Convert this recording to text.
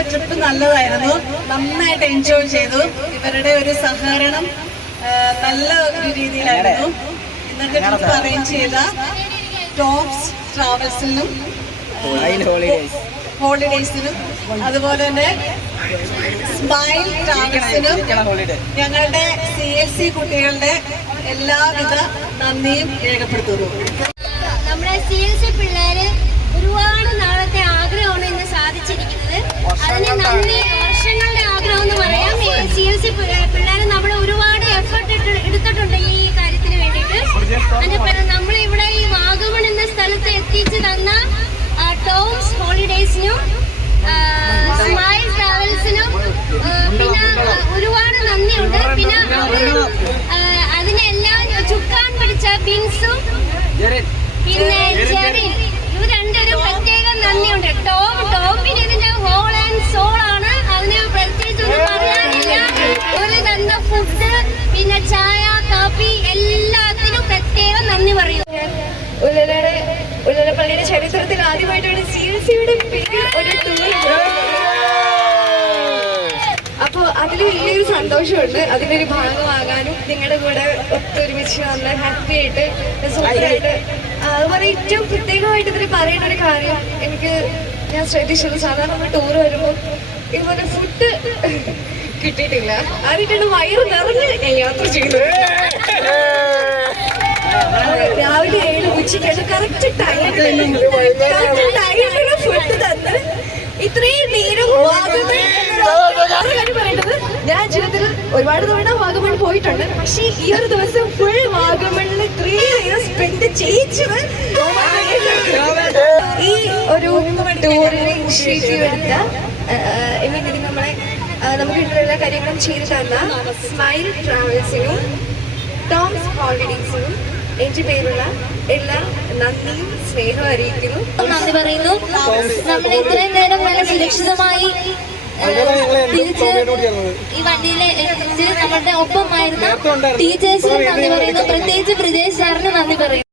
ഇന്നത്തെ ട്രിപ്പ് നല്ലതായിരുന്നു, നന്നായിട്ട് എൻജോയ് ചെയ്തു. ഇവരുടെ ഒരു സഹകരണം നല്ല ഒരു രീതിയിലായിരുന്നു. ഇന്നത്തെ ട്രിപ്പ് അറേഞ്ച് ചെയ്ത ടോപ്സ് ട്രാവൽസിനും ഹോളിഡേയ്സിനും അതുപോലെ തന്നെ സ്മൈൽ ട്രാവൽസിനും ഞങ്ങളുടെ CLC കുട്ടികളുടെ എല്ലാവിധ നന്ദിയും രേഖപ്പെടുത്തുന്നു. നമ്മുടെ CLC പിള്ളേര് ഒരുപാട് നാളത്തെ ആഗ്രഹമാണ് ഇന്ന് സാധിച്ചിരിക്കുന്നത്. അതിന് നന്ദി, വർഷങ്ങളുടെ ആഗ്രഹം എന്ന് പറയാം. CLC പിള്ളേര് നമ്മൾ ഒരുപാട് എഫർട്ട് എടുത്തിട്ടുണ്ട് ഈ കാര്യത്തിന് വേണ്ടിയിട്ട്. അതേപോലെ നമ്മളിവിടെ ഈ വാഗമൺ എന്ന സ്ഥലത്ത് എത്തിച്ചു തന്ന ടോംസ് ഹോളിഡേയ്സിനും സ്മൈൽ ട്രാവൽസിനും പിന്നെ ഒരുപാട് നന്ദിയുണ്ട്. പിന്നെ അതിനെല്ലാം ചുക്കാൻ പിടിച്ച ബിൻസും പിന്നെ ജെറിൻ, ഇവർ രണ്ടൊരു പ്രത്യേകം നന്ദിയുണ്ട്. ടോപ്പിന് ഇതിന്റെ ഹോൾ ആൻഡ് സോൾ ആണ്. അതിന് പ്രത്യേകിച്ച് ഒന്നും പറയാനില്ല. ഒരു തന്ന ഫുഡ്, പിന്നെ ചായ, കാപ്പി എല്ലാത്തിനും പ്രത്യേകം നന്ദി പറയുന്നു. ഉള്ളലപ്പള്ളിയുടെ ചരിത്രത്തിൽ ആദ്യമായിട്ടാണ് CLCയുടെ പേരിൽ ഒരു ടൂർ. അപ്പോൾ അതിൽ വലിയൊരു സന്തോഷമുണ്ട്. അതിനൊരു ഭാഗമാകാനും നിങ്ങളുടെ കൂടെ ഒത്തൊരുമിച്ച് നല്ല ഹാപ്പി ആയിട്ട് സൂപ്പറായിട്ട്. അതുപോലെ ഏറ്റവും പ്രത്യേകമായിട്ട് ഇതിൽ പറയുന്ന ഒരു കാര്യം ഞാൻ ശ്രദ്ധിച്ചത്, സാധാരണ നമ്മൾ ടൂർ വരുമ്പോൾ ഇതുപോലെ ഫുഡ് കിട്ടിയിട്ടില്ല. ആദ്യമായിട്ടാണ് വയറ് നിറഞ്ഞ് യാത്ര ചെയ്യുന്നത്. രാവിലെ 7 ഉച്ചയ്ക്ക് കറക്റ്റ് ടൈമിന് ഫുഡ് തന്ന് ഇത്രയും നേരം പറയുന്നത്. ഞാൻ ജീവിതത്തിൽ ഒരുപാട് തവണ വാഗമൺ പോയിട്ടുണ്ട്, പക്ഷേ ഈ ഒരു ദിവസം ഫുൾ വാഗമണിൽ ഇത്രയും നേരം സ്പെൻഡ് ചെയ്യിച്ചത് ഈ ഒരു ടൂറിനെ ഇനിഷ്യേറ്റീവ് എടുത്ത എങ്ങനെ നമുക്ക് ഇഷ്ടമുള്ള കാര്യങ്ങളും ചെയ്തു തന്ന സ്മൈൽ ട്രാവൽസിനും ടോംസ് ഹോളിഡേയ്സിനും എന്റെ പേരുള്ള എല്ലാ നന്ദിയും സ്നേഹവും അറിയിക്കുന്നു. നന്ദി പറയുന്നു. നമ്മൾ ഇത്രയും നേരം നല്ല സുരക്ഷിതമായി തിരിച്ച് ഈ വണ്ടിയിൽ എത്തിച്ച് നമ്മളുടെ ഒപ്പമായിരുന്ന ടീച്ചേഴ്സിനും നന്ദി പറയുന്നു. പ്രത്യേകിച്ച് ബ്രിജേഷ് സാറിന് നന്ദി പറയുന്നു.